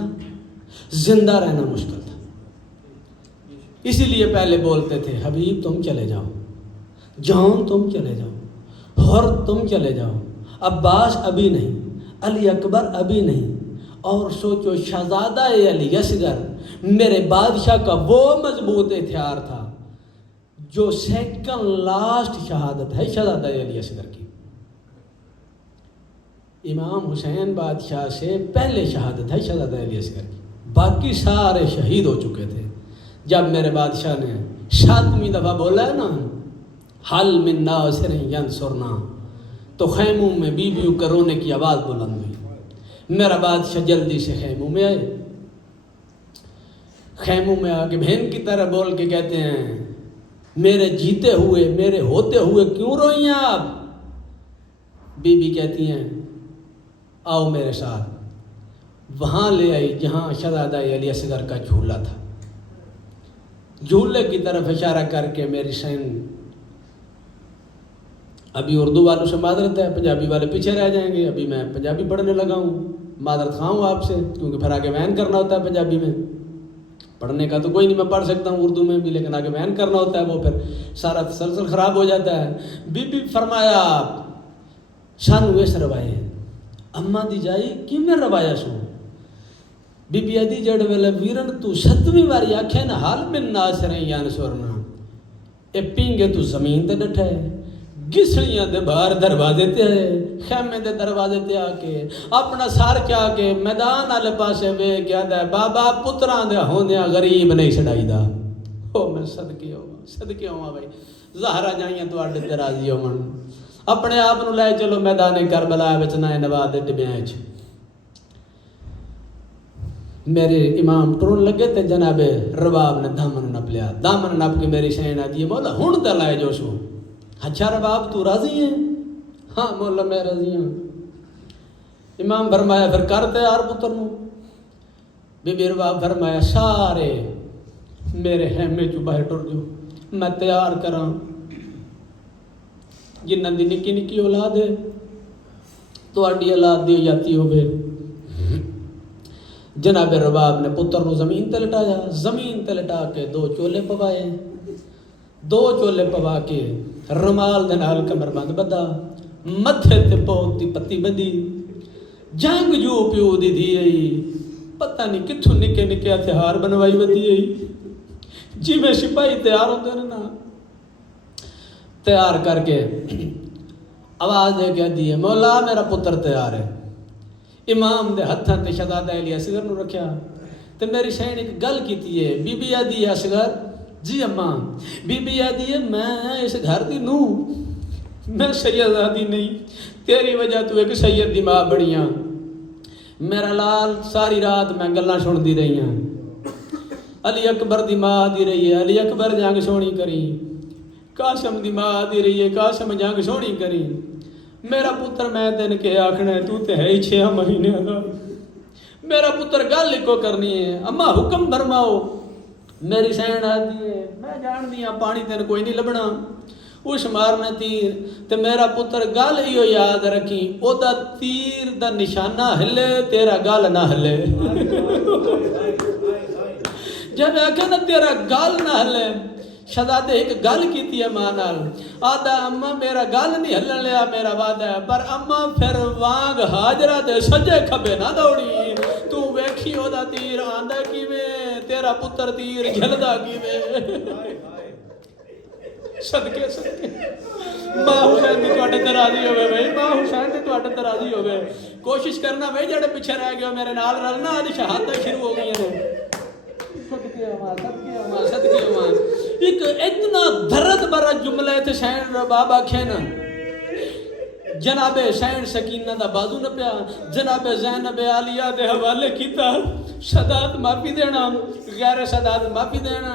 زندہ رہنا مشکل تھا. اسی لیے پہلے بولتے تھے حبیب تم چلے جاؤ، جان تم چلے جاؤ، حر تم چلے جاؤ، عباس ابھی نہیں، علی اکبر ابھی نہیں. اور سوچو شہزادہ علی اصغر میرے بادشاہ کا وہ مضبوط ہتھیار تھا جو سیکنڈ لاسٹ شہادت ہے شہزادہ علی اصغر کی. امام حسین بادشاہ سے پہلے شہادت ہے شہزادہ علی اصغر کی. باقی سارے شہید ہو چکے تھے. جب میرے بادشاہ نے 7ویں دفعہ بولا ہے نا حل من ناصر ینصرنا تو خیموں میں بیویوں کے رونے کی آواز بلند ہوئی. میرا بادشاہ جلدی سے خیموں میں آئے. خیموں میں آ کے بہن کی طرح بول کے کہتے ہیں میرے جیتے ہوئے میرے ہوتے ہوئے کیوں روئی ہیں آپ؟ بی بی کہتی ہیں آؤ میرے ساتھ. وہاں لے آئی جہاں شہزادہ علی اصغر کا جھولا تھا. جھولے کی طرف اشارہ کر کے میری سین ابھی اردو والوں سے معذرت ہے، پنجابی والے پیچھے رہ جائیں گے. ابھی میں پنجابی پڑھنے لگا ہوں، معذرت خواہ ہوں آپ سے کیونکہ پھر آگے بیان کرنا ہوتا ہے. پنجابی میں پڑھنے کا تو کوئی نہیں، میں پڑھ سکتا ہوں اردو میں بھی، لیکن آگے بیان کرنا ہوتا ہے وہ پھر سارا تسلسل خراب ہو جاتا ہے. بی بی فرمایا سانو اس روایے اماں دی جائی کی میں روایا سو. بی بی ادی جڑ ویلے ویرن تو 7ویں واری آکھے نا حال من ناصر ینصرنا اے پینگے تو زمین تے ڈٹھا ہے، گسڑیاں دے باہر دروازے تے ہے، خیمے دے دروازے تے آ کے اپنا سار کے آ کے میدان والے پاسے وے کیا دا بابا پتراں دے ہوندیاں غریب نہیں چھڑائی دا. او میں صدقے ہواں بھائی زہرا جائیاں تواڈے تے راضی ہون. اپنے آپ نو لے چلو میدان کربلا وچ نائے نوا دے ڈبیاں وچ. میرے امام ٹرن لگے تے جناب رباب نے دامن نپ لیا. دامن نپ کے میری شین آدھی مولا ہن تے لائے جو سو. اچھا رباب تو راضی ہے؟ ہاں مولا میں راضی ہوں. امام فرمایا پھر کر تیار پتر نو. بی بی رباب فرمایا سارے میرے خیمے چوں باہر ٹر جو میں تیار کراں. جنہاں دی نکی نکی اولاد ہے تواڈی اولاد دی جاتی ہوے. جناب رباب نے پتر نو زمین تے لٹایا. زمین تے لٹا کے 2 چولے پوائے. 2 چولے پوا کے رمال دے نال کمر بند بدھا، متھے تے پوت دی پتی بندھی. جنگ جو پیو دی دی آئی پتہ نہیں کتھوں نکے نکے ہتھیار بنوائی ودی آئی. جی میں سپاہی تیار ہوندے نے نا تیار کر کے آواز دے کے دی مولا میرا پتر تیار ہے. امام دے ہتھاں تے شہزادہ علی اصغر نو رکھیا تے میری شہن ایک گل کیتی ہے. بی بی آدھی اصغر جی اماں. بی بی آدھی ہے میں اس گھر دی نو میں شہزادی نہیں، تیری وجہ تو ایک سید دی ماں بڑیاں. میرا لال ساری رات میں گلاں سن دی رہی ہاں. علی اکبر دی ماں دی رہی ہے علی اکبر جنگ سونی کری. قاسم دی ماں دی رہی ہے قاسم جنگ سونی کری. میرا پتر میں تین کے آکھنا ہے تو تے ہے 6 مہینے دا. میرا پتر گل ایکو کرنی ہے اماں حکم فرماؤ. میری سین آدھی ہے میں جان دیا پانی تین کوئی نہیں لبنا اس مارنا تیر تے میرا پتر گل ایو یاد رکھی او دا تیر دا نشانہ ہلے تیرا گل نہ ہلے. جب آکھے نا تیرا گل نہ ہلے شہزادے ایک گل کیتی ہے ماں نال آدھا اماں میرا گل نہیں ہلن لیا میرا وعدہ ہے پر اماں پھر وانگ حاجرہ دے سجے کھبے نہ دوڑی. تو ویکھی او دا تیر آندا کیویں تیرا پتر تیر جھلدا کیویں. صدقے صدقے ماں حسین دی تواڈے تے راضی ہوے بھائی ماں حسین دی تواڈے تے راضی ہوے. کوشش کرنا بھائی جڑے پیچھے رہ گئے میرے نال رلنا آدھی شہادتیں شروع ہو گئی ہیں. صدقے اماں صدقے اماں صدقے اماں. ایک اتنا درد برا جملہ ہے تے شین رباب آکھے نا جناب شین سکینہ دا بازو نہ پیا جناب زینب عالیہ دے حوالے کیتا. سادات معافی دینا غیر سادات معافی دینا.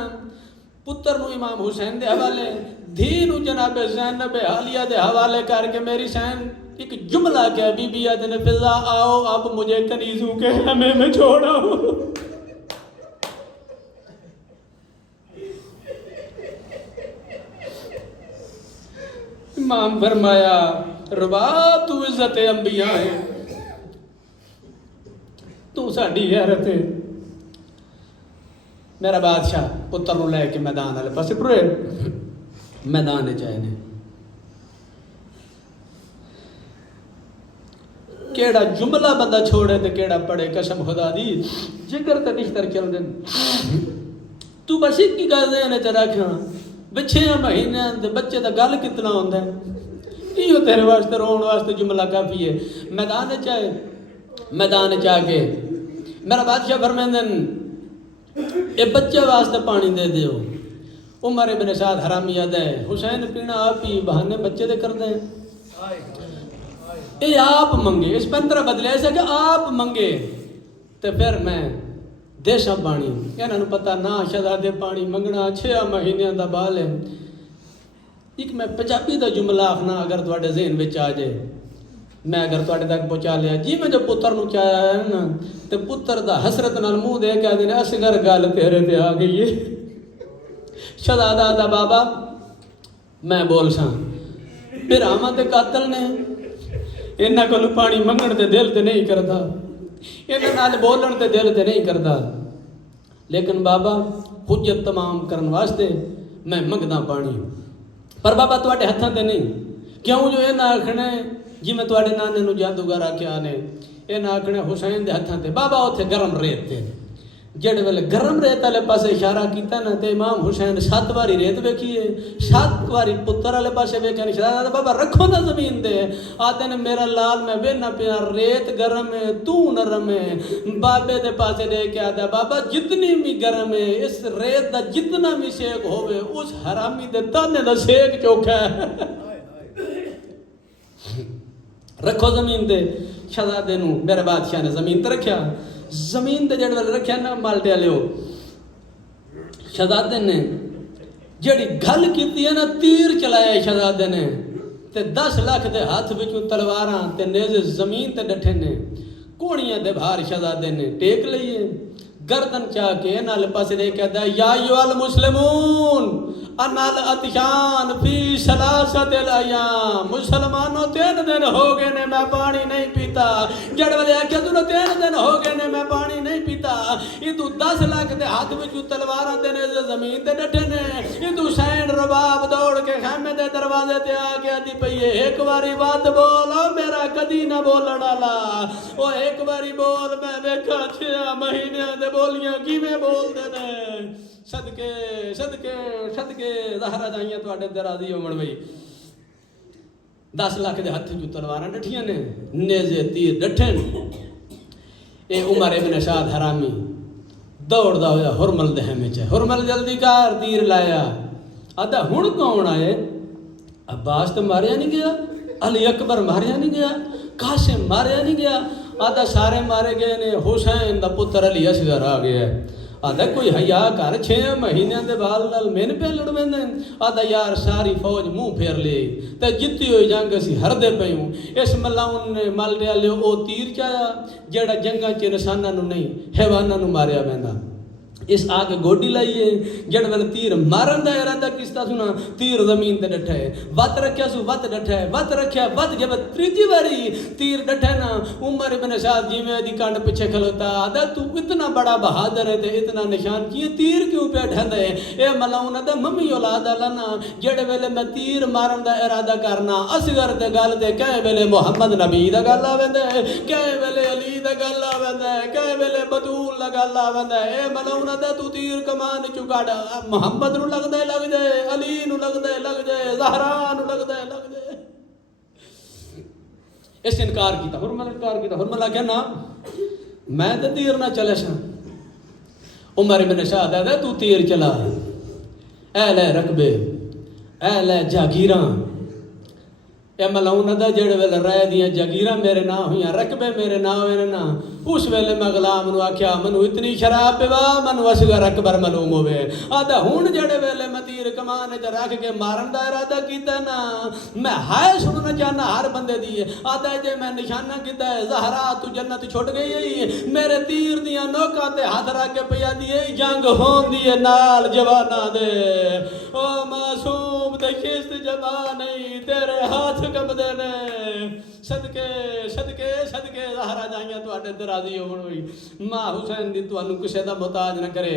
پتر نو امام حسین دے حوالے دھی نو جناب زینب حالیہ دے حوالے کر کے میری سین ایک جملہ کیا بی بی ادن فضا آؤ اب مجھے کنیزوں کے ہمیں میں چھوڑا ہوں. امام فرمایا رباب تو عزت انبیاء ہے تو ساڈی غیرت ہے. میرا بادشاہ پتر نو لے کے میدان والے پاسے ٹرے میدان چ آئے نے. کیڑا جملہ بندہ چھوڑے تے کیڑا پڑے قسم خدا دی جگر تے نشتر چل دین. تو بس ایک کی گل دے نے تے رکھاں بچے مہینے دے بچے دا گل کتنا ہوندا ہے. ایو تیرے واسطے رون واسطے جملہ کافی ہے. میدان چ آئے میدان چ آ کے میرا بادشاہ فرمیندے اے بچے واسطے پانی دے دیو. عمر ابن سعد حرامی یاد ہے حسین پینا آپ ہی بہانے بچے دے کر دیں. اے آپ منگے اس پندرہ بدلے ایسا کہ آپ منگے تے پھر میں دیشا پانی انہاں نوں پتہ نہ شہزادے پانی منگنا 6 مہینے دا بال ہے. ایک میں پنجابی دا جملہ آخنا اگر تواڈے ذہن وچ آ جائے میں اگر تواڈے تک پہنچا لیا جی میں جو پتر نو چاہیا ہے نا تے پتر دا حسرت نال منہ دے کے آدھے اصغر گل تیرے تے آ گئی ہے. شہزادہ دا بابا میں بول ساں بھراواں تے قاتل نے انہاں کولوں پانی منگن تے دل تے نہیں کردا انہاں نال بولن تے دل تے نہیں کردا لیکن بابا حجت تمام کرن واسطے میں منگدا پانی پر بابا تواڈے ہتھاں تے نہیں. کیوں جو انہاں آکھنے جی میں تواڈے نانے نو جادوگر آکھیا نے انہاں آکھنے حسین دے ہتھاں تے بابا اوتھے گرم ریت تے جڑے ویلے گرم ریت والے پاسے اشارہ کیتا نا تے امام حسین 7 واری ریت ویکھیے 7 واری پتر والے پاسے ویکھیا نہیں. شہزادہ بابا رکھو نا زمین دے آتے نے میرا لال میں وینا پیا ریت گرم ہے تو نرم ہے. بابے دے پاسے دے کے آتا بابا جتنی بھی گرم ہے اس ریت دا جتنا بھی سیک ہوئے اس حرامی دے تانے دا سیک چوکھا ہے. رکھو زمین دے. شہزادے نو میرے بادشاہ نے زمین تے رکھیا. زمین تے جڑ والے رکھیا نا مالٹے والےو شہزادے نے جڑی گل کیتی ہے نا تیر چلایا شہزادے نے تے 10 لاکھ دے ہاتھ وچوں تلواراں تے نیزے زمین تے ڈٹھے نے. کوڑیاں دے بھار شہزادے نے ٹیک لئیے گردن چاہ کے نال پاسے دے کہتا ہے یا ایھا المسلمون انال اتشان فی ثلاثۃ الایام. مسلمانوں 3 دن ہو گئے نے میں پانی نہیں پیتا. جڑ والے آکھیا تو 3 دن ہو گئے نے میں پانی نہیں پیتا. یہ تو 10 لاکھ دے ہاتھ وچ تلواراں تے نے زمین تے ڈٹھے نے. یہ تو حسین رباب دوڑ کے خیمے دے دروازے تے آ کے آدھی پئی ہے ایک واری بات بول میرا کدی نہ بولن والا او ایک واری بول میں ویکھا 6 مہینے دے بولیاں کیویں بول دے نے. صدقے صدقے صدقے زہرا جائیاں تواڈے تے راضی ہون بھئی. 10 لاکھ دے ہتھ جو تلواراں ڈٹھیاں نے نیزے تیر ڈٹھے نے. اے عمر ابن سعد حرامی دوڑدا ہویا ہرمل دے ہمے چ ہرمل جلدی کر تیر لایا. آدھا ہن کون آئے؟ عباس تے ماریا نہیں گیا علی اکبر ماریا نہیں گیا قاسم ماریا نہیں گیا. آدھا سارے مارے گئے نے حسین دا پتر علی اصغر آ گیا ہے. آدھا کوئی حیا کر 6 مہینے دے بال نال مین پہ لڑ ویندے. آدھا یار ساری فوج منہ پھیر لے تے جتی ہوئی جنگ اسی ہردے پیوں. اس ملاؤن نے مل دیا لے او تیر چایا جڑا جنگاں چ انساناں نو نہیں حیواناں نو ماریا ویندا. اس آگے گوڈی لائیے جڑ ویل تیر مارن دا ارادہ کیتا سنا تیر زمین تے ڈٹھا ہے. وت رکھیا سو وت ڈٹھا ہے وت رکھیا وت جب تیجی واری تیر ڈٹھا نا عمر ابن سعد جی میں دی کانڈ پیچھے کھلوتا. آدھا تو اتنا بڑا بہادر ہے تے اتنا نشان کیے تیر کیوں پہ ڈھندا ہے؟ اے ملاؤن دا ممی اولاد لانا جڑے ویلے میں تیر مارن دا ارادہ کرنا اصغر تے گل دے کہے ویلے محمد نبی دا گل آویندا ہے کہے ویلے علی دا گل آویندا ہے کہے ویلے بدول دا گل آویندا ہے. اے ملاؤن دا تو تیر کمان چکاڑ محمد نو لگ دے لگ جائے علی نو لگ دے لگ جائے زہرا نو لگ دے لگ جائے. اس انکار کیتا ہرمل انکار کیتا ہرمل آکھیا نا میں تے تیر نہ چلے سا. عمر ابن سعد آدھا تو تیر چلا اے لے رقبے اے لے جاگیراں. اے ملاؤن دا جڑے ویلے رہ دیاں جاگیراں میرے نام ہویاں رقبے میرے نام ہوئے نا اس ویلے میں غلام نو آکھیا منو اتنی شراب پوا منو اصغر اکبر معلوم ہوئے آدھا ہون جڑے ویلے میں تیر کمان چ رکھ کے مارن دا ارادہ کیتا نا میں ہائے سننا چاہنا ہر بندے دی آدھا جے میں نشانہ کیتا ہے زہرا تو جنت چھوٹ گئی ہے میرے تیر دیاں نوکاں تے ہاتھ رکھ کے پیا دی جنگ ہون دی نال جوانا دے او معصوم تے کست جوان نہیں تیرے ہاتھ کم دے نے صدقے صدقے صدقے زہرا جائیاں تو آٹے تے راضی ہون ہوئی ماں حسین دی تو انو کسے دا محتاج نہ کرے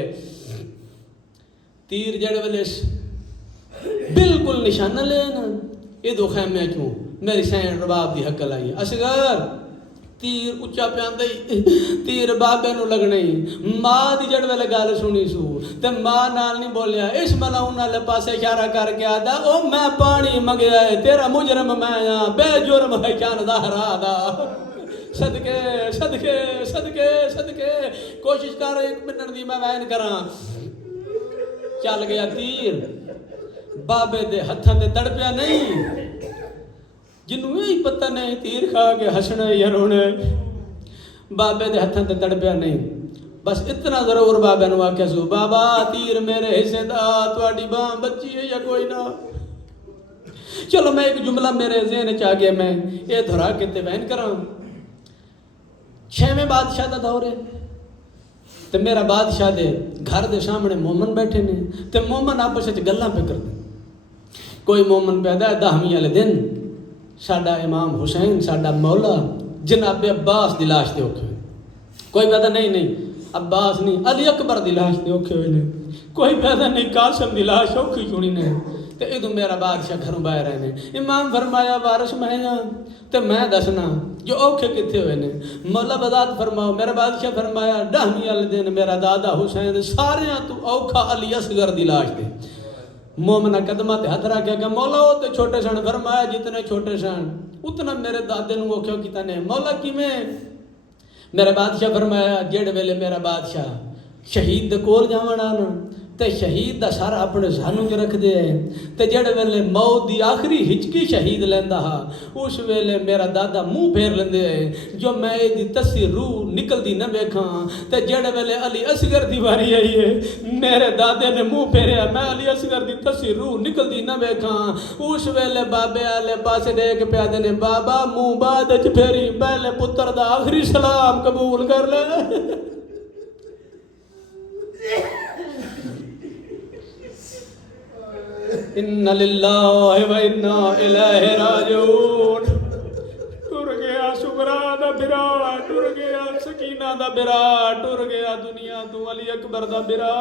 تیر جڑے ولیش بالکل نشانہ لے نا یہ دو خیمے کیوں میری سین رباب دی حق لائی اصغر تیر اچھا پیان دئی تیر بابے نو لگنے ماں دی جڑ ویلے گال سنی سو تے ماں نال نہیں بولیا اس ملاؤں نالے پاسے اشارہ کر کے آدھا او میں پانی مگیا ہے تیرا مجرم میں یہاں بے جرم ہے چان ظاہرہ دا صدقے صدقے صدقے صدقے کوشش کر ایک منٹ دی میں وین کراں چل گیا تیر بابے دے ہتھاں تے تڑپیا نہیں جنوں ہی پتہ نہیں تیر کھا کے ہسنا یا رونا بابے دے ہتھاں تے تڑپیا نہیں بس اتنا ضرور بابے نو آکھیا سو بابا تیر میرے حصے دا تواڈی باں بچی ہے یا کوئی نہ چلو میں ایک جملہ میرے ذہن چ آ گیا میں اے دھرا کے تے بیان کراں چھویں بادشاہ دا دور ہے تے میرا بادشاہ دے گھر دے سامنے مومن بیٹھے نے تے مومن آپس وچ گلاں پہ کردے کوئی مومن پیدا ہے 10ویں والے دن ساڈا امام حسین ساڈا مولا جناب عباس دی لاش تے اوکھے کوئی پیدا نہیں عباس نہیں علی اکبر دی لاش تے اوکھے ہوئے نے کوئی پیدا نہیں قاسم دی لاش اوکھی چونی نے تے ادو میرا بادشاہ گھروں باہر آئے نے امام فرمایا وارث میں ہاں تے میں دسنا جو اوکھے کتھے ہوئے نے مولا بذات فرماؤ میرا بادشاہ فرمایا 10ویں والے دن میرا دادا حسین ساریاں تو اوکھا علی اصغر دی لاش تے مومنہ قدمہ تے ہتھ رکھا کہ مولا ہو تے چھوٹے سن فرمایا جتنے چھوٹے سن اتنا میرے دادے نو اوکھے کیتا نے مولا کیویں میرے بادشاہ فرمایا جڑ ویلے میرا بادشاہ شہید دے کول جاونا نا تے شہید دا سارا اپنے ذہنوں کے رکھ دے تے جڑے ویلے موت دی آخری ہچکی شہید لیندا ہا اس ویلے میرا دادا منہ پھیر لیندے جو میں دی تسی روح نکلدی نہ ویکھاں تے جڑے ویلے علی اصغر دی واری آئی ہے میرے دادے نے منہ پھیریا میں علی اصغر دی تسی روح نکلدی نہ ویکھاں اس ویلے بابے والے پاسے دیکھ پیا دے نے بابا منہ بعد وچ پھیری پہلے پتر دا آخری سلام قبول کر لے ان للہ و انا الیہ راجعون ٹر گیا شکرا دا برا ٹر گیا سکینہ دا برا ٹر گیا دنیا تو علی اکبر دا برا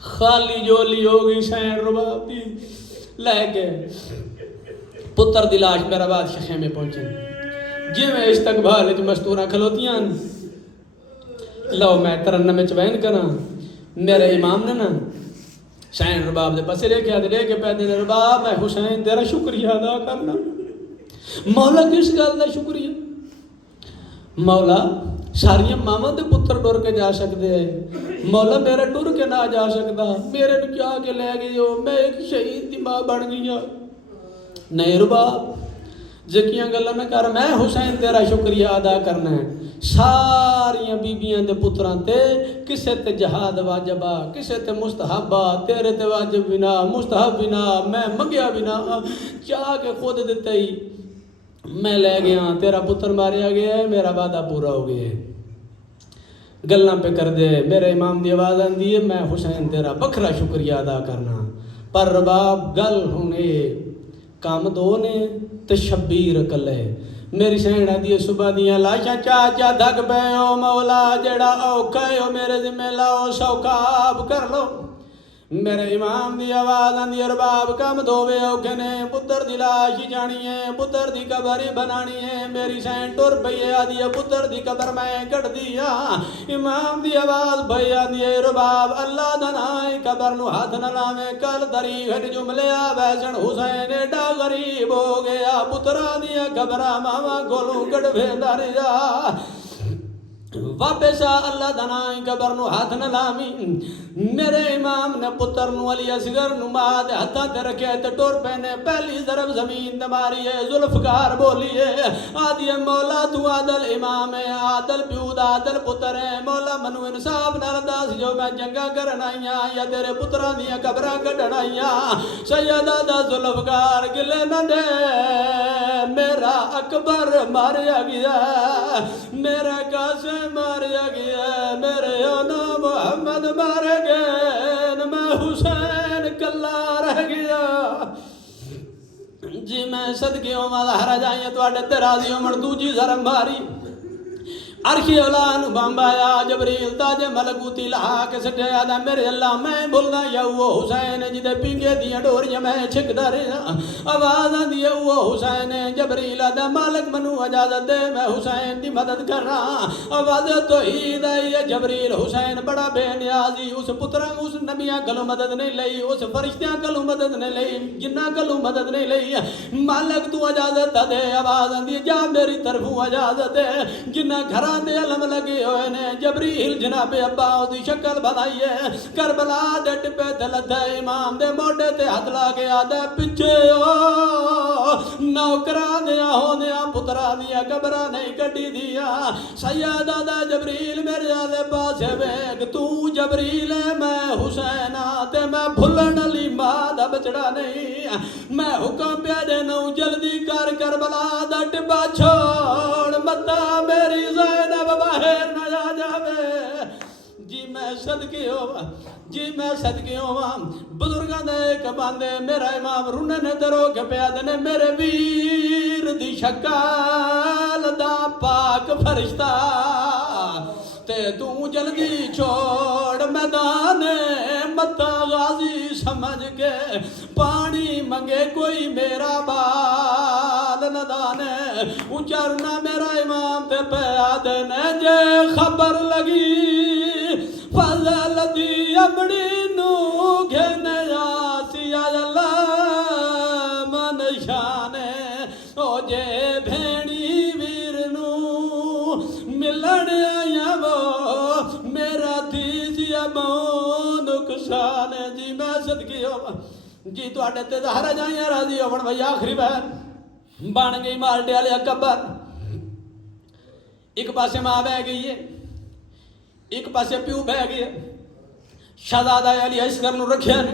خالی جولی ہو گئی سین رباب دی لے کے پتر دی لاش میرا بادشاہ خیمے پہنچے جی میں استقبال مستورہ کھلوتیاں لو میں ترنم میں بیان کرا میرے امام نے نا شاین رباب دے پسے لے کے پیدے نے رباب میں حسین تیرا شکریہ ادا کرنا مولا کس گل دا شکریہ مولا ساریاں ماما دے پتر ٹر کے جا سکتے ہیں مولا میرا ٹر کے نہ جا سکتا میرے نو کیا کے لے گئے ہو میں ایک شہید دی ماں بن گئی ہوں نہیں رباب جکیاں گلا نہ کر میں حسین تیرا شکریہ ادا کرنا ہے ساریاں بیبیاں دے پتران تے کسے تے جہاد واجبہ کسے تے مستحبہ تیرے تے واجب بنا مستحب بنا میں منگیا بنا چاہ کے خود دیتے ہی میں لے گیا تیرا پتر ماریا گیا ہے میرا وعدہ پورا ہو گیا ہے گلاں پہ کر دے میرے امام دی آواز آندی ہے میں حسین تیرا بکھرا شکریہ ادا کرنا پر رباب گل ہونے کام دو نے تے شبیر کلے میری سینہ دی صبح دیاں لاشاں چاچا دھک پے او مولا جڑا اوکھا او میرے ذمہ لاؤ سوکاب کر لو میرے امام دی آواز آندی رباب کم دووے اوکھے نے پتر دی لاش جانی ہے پتر دی قبر بنانی ہے میری سین ٹر پئی آدی پتر دی قبر میں کٹ دیا امام دی آواز بھئی آندی رباب اللہ دنائی قبر نو ہاتھ نہ لاویں کل دری گھٹ جملے آویسن حسین ایڈا غریب ہو گیا پترا دیا قبرہ ماما گولوں کٹ بھیندا ریا واپس اللہ دنائی قبر نو ہاتھ نہ لامی میرے امام نے پتر نو علی اصغر نو ماد ہتھا تے رکھے تے ٹور پہنے پہلی ضرب زمین تے ماری ہے ذوالفقار بولیے آدھی مولا تو عادل امام ہے عادل پیود عادل پتر ہے مولا منو انصاف نال دس جو میں جنگا کرن آئیاں یا تیرے پتراں دیاں قبراں کڈن آئیاں سیدہ دا ذوالفقار گلے نہ دے میرا اکبر ماریا گیا میرا قاسم ماریا گیا میرے اونا محمد مارے گئے میں حسین کلا رہ گیا جی میں صدقیوں والا ہرا جائیں تو اڈے تیرازیوں مردو جی ذرم بھاری عرشی اولان بامبایا جبریل تاج ملکوتی لہا کے سٹے آدھا میرے اللہ میں بولنا یا وہ حسین جدے پینگے دیا ڈوریاں میں چھک دارے آوازاں دیا وہ حسین جبریل آدھا مالک منو اجازت دے میں حسین دی مدد کر رہا آواز توحید آئی جبریل حسین بڑا بے نیازی اس پتران اس نبیاں کلو مدد نہیں لئی اس فرشتیاں کلو مدد نہیں لئی جنہ کلو مدد نہیں لئی مالک تو اجازت دے آوازاں دیا جا میری طرفوں اجازت دے جنہ گھر دے علم لگے ہوئے نے جبریل جناب ابا دی شکل بنائیے کربلا دے ٹپے تے لدھے امام دے موڈے تے ہاتھ لاگے آدھے پچھے نوکران دیا ہونیا پتران دیا قبرہ نہیں کٹی دیا سیدہ دا جبریل میرے آلے پاسے بیگ تو جبریل ہے میں حسین آتے میں بھلن علی مادہ بچڑا نہیں میں حکم پہ دینا جلدی کر کربلا دا ٹپا چھوڑ متا میری زینب باہر نہ جا جاوے جی میں صدقی ہوا جی میں صدقی ہوا بزرگاں دے ایک باندے میرا امام رونے نے درو کے پیادے نے میرے ویر دی شکال دا پاک فرشتہ تے تو جلدی چھوڑ میدان متا غازی سمجھ کے پانی منگے کوئی میرا بال نہ دانے اچرنا میرا امام تے پیادے نے جے خبر لگی فضل دی امڑی نو گھنے آسی اللہ من شانے او جے بھینی ویر نو ملن آیا وہ میرا تیزی ابو نقصان جی میں صدقی ہوا جی تو آٹے تے دہرہ جائیں راضی ہوون بھئی آخری بہن بان گئی مالٹے آلے اکبر ایک پاسے ماں بہ گئی ہے ایک پاسے پیو بہ گئی ہے شہزادہ علی اصغر نو رکھیا نے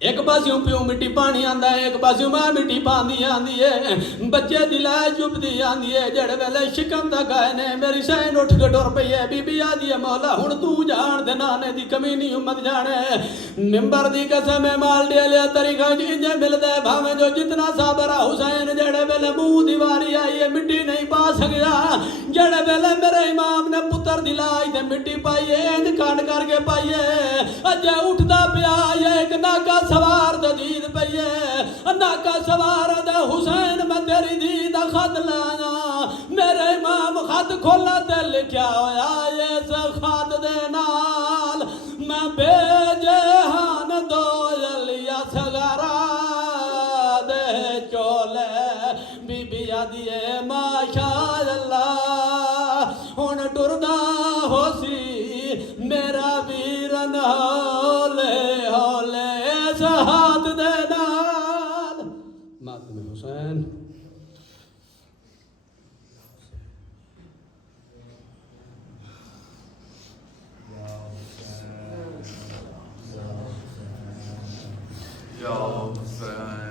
ایک پاسیوں پیو مٹی پانی آندہ ہے ایک پاسیوں ماں مٹی پانی آندی ہے بچے دلائے چپ دی آندی ہے جڑ ویلے شکم دا گائے نے میری سین اٹھ کے ڈور پئی ہے بی بی آدھی ہے مولا ہن تو جان دے نانے دی کمی نہیں امت جانے ممبر دی قسم مال دے لیا طریقہ جنجے مل دے بھاویں جو جتنا صابرہ حسین جڑے ویلے منہ دیواری آئی ہے مٹی نہیں پا سکیا جڑے ویلے میرے امام نے پتر دلائی تے مٹی پائی ہے انج کانڈ کر کے پائی ہے اجے اٹھدا پیا ایک ناکا سوار دا دید پئیے ناکا سوار دا حسین میں تیری دید خط لانا میرے امام خط کھولا تے لکھیا ہویا اس خط دے نال میں بے جہان دو جلیا سگارا دے چولے بی بی آدھیے ماشاءاللہ ہن ٹردا ہو سی میرا ویرن ہولے ہولے ہاتھ دے نال ماتم حسین یا حسین